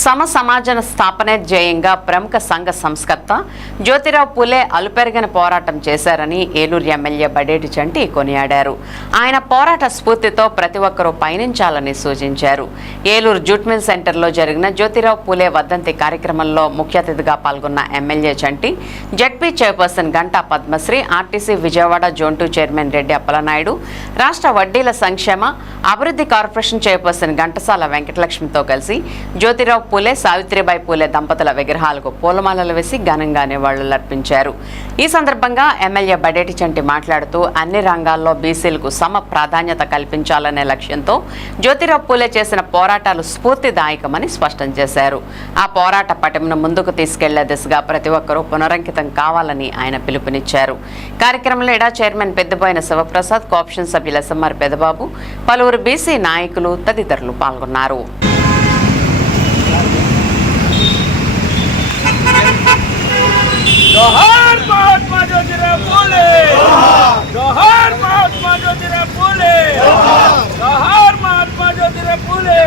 సమాజన స్థాపనే ధ్యేయంగా ప్రముఖ సంఘ సంస్కర్త జ్యోతిరావు పూలే అలుపెరగని పోరాటం చేశారని ఏలూరు ఎమ్మెల్యే బడేటి చంటి కొనియాడారు. ఆయన పోరాట స్ఫూర్తితో ప్రతి ఒక్కరూ పయనించాలని సూచించారు. ఏలూరు జూట్ మిల్ సెంటర్లో జరిగిన జ్యోతిరావు పూలే వర్ధంతి కార్యక్రమంలో ముఖ్య అతిథిగా పాల్గొన్న MLA Chanti ZP chairperson Ganta Padmasri, RTC Vijayawada zone 2 chairman Reddy Appalanaidu, రాష్ట్ర వడ్డీల సంక్షేమ అభివృద్ధి కార్పొరేషన్ చైర్పర్సన్ ఘంటసాల వెంకటలక్ష్మితో కలిసి జ్యోతిరావు పూలే, సావిత్రిబాయి పూలే దంపతుల విగ్రహాలకు పూలమాలలు వేసి ఘనంగా నివాళులర్పించారు. ఈ సందర్భంగా ఎమ్మెల్యే బడేటి చంటి మాట్లాడుతూ అన్ని రంగాల్లో బీసీలకు సమ ప్రాధాన్యత కల్పించాలనే లక్ష్యంతో జ్యోతిరావు పూలే చేసిన పోరాటాలు స్ఫూర్తిదాయకమని స్పష్టం చేశారు. ఆ పోరాట పటిమను ముందుకు తీసుకెళ్లే దిశగా ప్రతి ఒక్కరూ పునరంకితం కావాలని ఆయన పిలుపునిచ్చారు. కార్యక్రమంలో ఇడా చైర్మన్ పెద్దబోయిన శివప్రసాద్, కోఆప్షన్ సభ్యుల ఎస్ఎంఆర్ పెదబాబు, పలువురు బీసీ నాయకులు తదితరులు పాల్గొన్నారు. जोहार महात्मा ज्योतिराव फुले, जोहार महात्मा ज्योतिराव फुले, जोहार महात्मा ज्योतिराव फुले,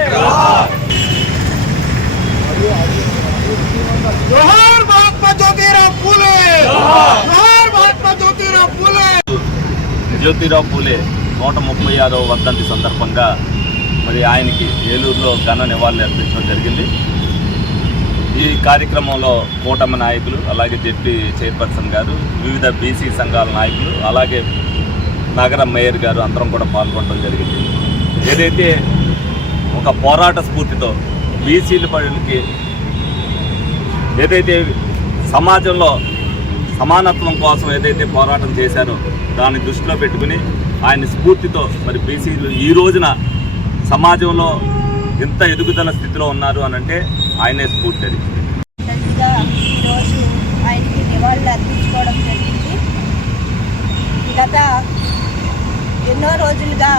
जोहार महात्मा ज्योतिराव फुले, जोहार महात्मा ज्योतिराव फुले. జ్యోతిరావు పూలే 136వ వర్ధంతి సందర్భంగా మరి ఆయనకి ఏలూరులో ఘన నివాళులు అర్పించడం జరిగింది. ఈ కార్యక్రమంలో కూటమి నాయకులు, అలాగే జెడ్పీ చైర్పర్సన్ గారు, వివిధ బీసీ సంఘాల నాయకులు, అలాగే నగర మేయర్ గారు అందరం కూడా పాల్గొనడం జరిగింది. ఏదైతే ఒక పోరాట స్ఫూర్తితో బీసీల పనులకి ఏదైతే సమాజంలో సమానత్వం కోసం ఏదైతే పోరాటం చేశారో దాన్ని దృష్టిలో పెట్టుకుని ఆయన స్ఫూర్తితో మరి బీసీలు ఈ రోజున సమాజంలో ఎంత ఎదుగుదల స్థితిలో ఉన్నారు అని అంటే ఆయనే స్ఫూర్తి. ఈరోజు ఆయనకి నివాళులు అర్పించుకోవడం జరిగింది. గత ఎన్నో రోజులుగా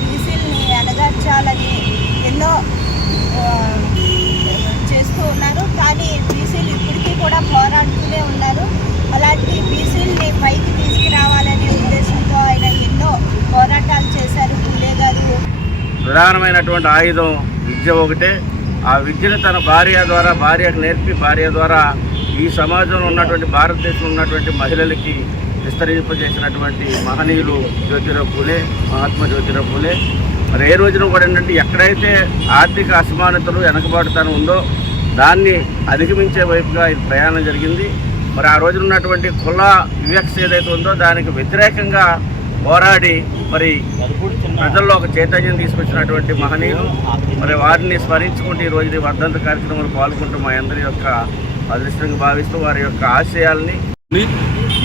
బీసీలని అణగార్చాలని ఎన్నో చేస్తూ ఉన్నారు. కానీ బీసీలు ఇప్పటికీ కూడా పోరాడుతూనే ఉన్నారు. అలాంటి బీసీలని పైకి తీసుకురావాలనే ఉద్దేశంతో ఆయన ఎన్నో పోరాటాలు చేశారు. పూలే గారు ప్రధానమైనటువంటి ఆయుధం విద్య ఒకటే. ఆ విద్యను తన భార్యకు నేర్పి భార్య ద్వారా ఈ సమాజంలో ఉన్నటువంటి భారతదేశంలో ఉన్నటువంటి మహిళలకి విస్తరింపజేసినటువంటి మహనీయులు జ్యోతిరావు పూలే, మహాత్మా జ్యోతిరావు పూలే. మరి ఏ రోజున కూడా ఏంటంటే ఎక్కడైతే ఆర్థిక అసమానతలు, వెనకబాటుతనం ఉందో దాన్ని అధిగమించే వైపుగా ఇది ప్రయాణం జరిగింది. మరి ఆ రోజున ఉన్నటువంటి కుల వివక్ష ఏదైతే ఉందో దానికి వ్యతిరేకంగా పోరాడి మరి ప్రజల్లో ఒక చైతన్యం తీసుకొచ్చినటువంటి మహనీయులు. మరి వారిని స్మరించుకుంటూ ఈ రోజు వర్ధంతి కార్యక్రమంలో పాల్గొంటూ మా అందరి యొక్క అదృష్టంగా భావిస్తూ వారి యొక్క ఆశయాల్ని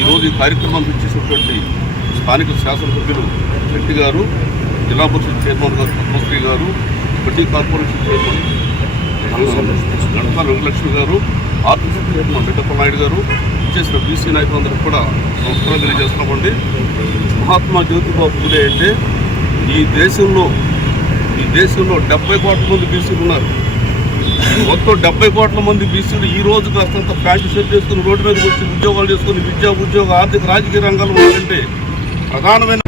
ఈరోజు ఈ కార్యక్రమాన్ని ఇచ్చేసినటువంటి స్థానిక శాసనసభ్యులు శెట్టి గారు, జిల్లా పరిషత్ చైర్మన్ గారు పద్మశ్రీ గారు, బడ్డీ కార్పొరేషన్ చైర్మన్ గంటసాల వెంకటలక్ష్మి గారు, ఆర్టీసీ చైర్మన్ రెడ్డి అప్పలనాయుడు గారు ఇచ్చేసిన బీసీ నాయకులందరికీ కూడా నమస్కారం తెలియజేస్తున్నామండి. మహాత్మా జ్యోతిరావు పూలే అంటే ఈ దేశంలో 70 కోట్ల మంది బీసీలు ఉన్నారు. మొత్తం 70 కోట్ల మంది బీసీలు ఈ రోజు కాస్తంత ప్యాంటు షర్ట్ చేసుకుని రోడ్డు మీదకి వచ్చి ఉద్యోగాలు చేసుకుని ఉద్యోగ, ఆర్థిక, రాజకీయ రంగాల్లో ఉన్నారంటే ప్రధానమైన